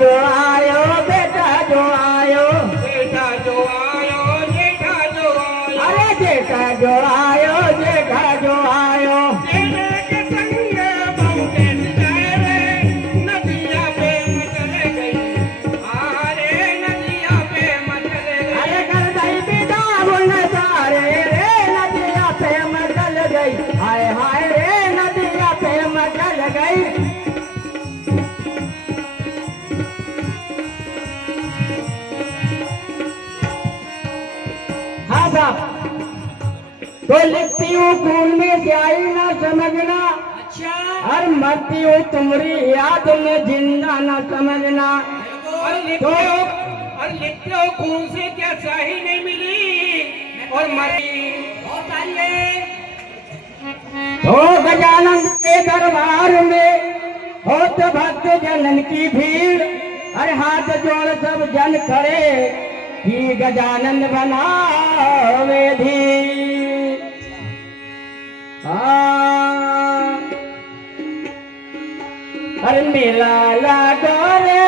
जो आयो बेटा जो आयो जेठा जो आयो जेठा जो आयो अरे जेठा जो आयो जेठा जो आयो जेठे के संग बाउंडेन जाए रे नदिया पे मचल गई अरे नदिया पे मचल गई अरे कर दई बिदा बुन सारे रे नदिया पे मचल गई हाय हाय रे नदिया पे मचल गई हाँ साहब तो लिखती हूँ खून में स्याही ना समझना अच्छा और मरती हूँ तुम्हारी याद में जिंदा ना समझना और लिखते हो खून से क्या स्याही नहीं मिली और मरी बहुत सारी है तो गजानन के दरबार में होत भक्त जनन की भीड़ अरे हाथ जोड़ सब जन खड़े कि गजानन बनावे धीर अरे मेला लागो रे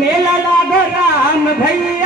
मेला लागो राम भैया